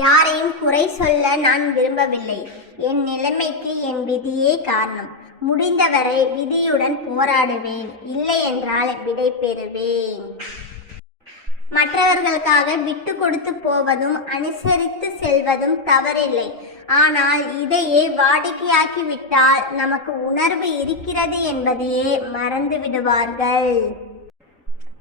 யாரையும் குறை சொல்ல நான் விரும்பவில்லை. என் நிலைமைக்கு என் விதியே காரணம். முடிந்தவரை விதியுடன் போராடுவேன். இல்லை என்றால் விடை பெறுவேன். மற்றவர்களுக்காக விட்டு கொடுத்து போவதும் அனுசரித்து செல்வதும் தவறில்லை. ஆனால் இதையே வாடிக்கையாக்கிவிட்டால் நமக்கு உணர்வு இருக்கிறது என்பதையே மறந்து விடுவார்கள்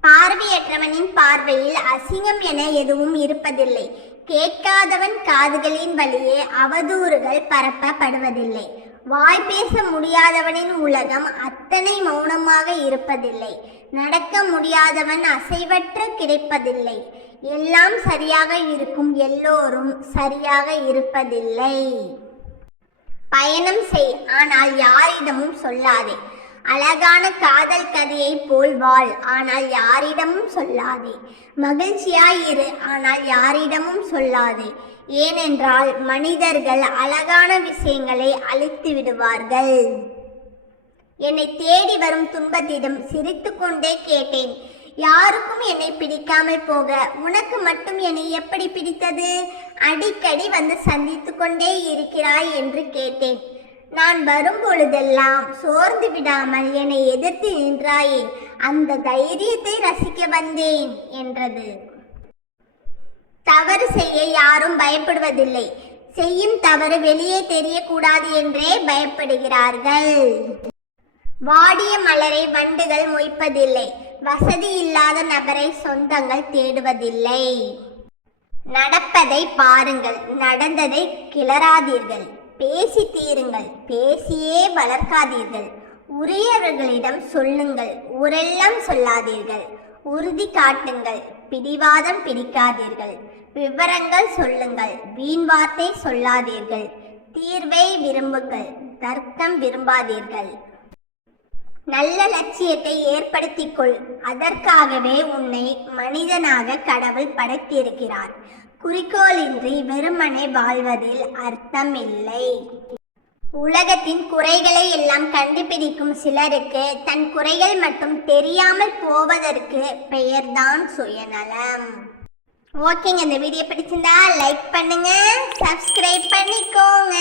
பார்வையற்றவனின் பார்வையில் அசிங்கம் என எதுவும் இருப்பதில்லை. கேட்காதவன் காதுகளின் வழியே அவதூறுகள் பரப்பப்படுவதில்லை. வாய் பேச முடியாதவனின் உலகம் அத்தனை மௌனமாக இருப்பதில்லை. நடக்க முடியாதவன் அசைவற்று கிடைப்பதில்லை. எல்லாம் சரியாக இருக்கும் எல்லோரும் சரியாக இருப்பதில்லை. பயணம் செய் ஆனால் யாரிடமும் சொல்லாதே. அழகான காதல் கதையைப் போல் வாழ் ஆனால் யாரிடமும் சொல்லாதே. மகிழ்ச்சியாய் இரு ஆனால் யாரிடமும் சொல்லாதே. ஏனென்றால் மனிதர்கள் அழகான விஷயங்களை அழித்து விடுவார்கள். என்னை தேடி வரும் துன்பத்திடம் சிரித்துக்கொண்டே கேட்டேன். யாருக்கும் என்னை பிடிக்காமல் போக உனக்கு மட்டும் என்னை எப்படி பிடித்தது? அடிக்கடி வந்து சந்தித்து கொண்டே இருக்கிறாய் என்று கேட்டேன். நான் வரும் பொழுதெல்லாம் சோர்ந்து விடாமல் என்னை எதிர்த்து நின்றாயே அந்த தைரியத்தை ரசிக்க வந்தேன் என்றது. தவறு செய்ய யாரும் பயப்படுவதில்லை. செய்யும் தவறு வெளியே தெரியக்கூடாது என்றே பயப்படுகிறார்கள். வாடிய மலரை வண்டுகள் மொய்ப்பதில்லை. வசதி இல்லாத நபரை சொந்தங்கள் தேடுவதில்லை. நடப்பதை பாருங்கள் நடந்ததை கிளறாதீர்கள். பேசி தீருங்கள் பேசியே வளர்க்காதீர்கள். உரியவர்களிடம் சொல்லுங்கள் உரெல்லாம் சொல்லாதீர்கள். உறுதி காட்டுங்கள் பிடிவாதம் பிடிக்காதீர்கள். விவரங்கள் சொல்லுங்கள் வீண் வார்த்தை சொல்லாதீர்கள். தீர்வை விரும்புங்கள் தர்க்கம் விரும்பாதீர்கள். நல்ல லட்சியத்தை ஏற்படுத்திக் கொள். அதற்காகவே உன்னை மனிதனாக கடவுள் படைத்திருக்கிறார். குறிக்கோளின்றி வெறுமனே வாழ்வதில் அர்த்தம் இல்லை உலகத்தின் குறைகளை எல்லாம் கண்டுபிடிக்கும் சிலருக்கு தன் குறைகள் மட்டும் தெரியாமல் போவதற்கு பெயர்தான் சுயநலம். ஓகேங்க இந்த வீடியோ பிடிச்சிருந்தா லைக் பண்ணுங்க சப்ஸ்கிரைப் பண்ணிக்கோங்க.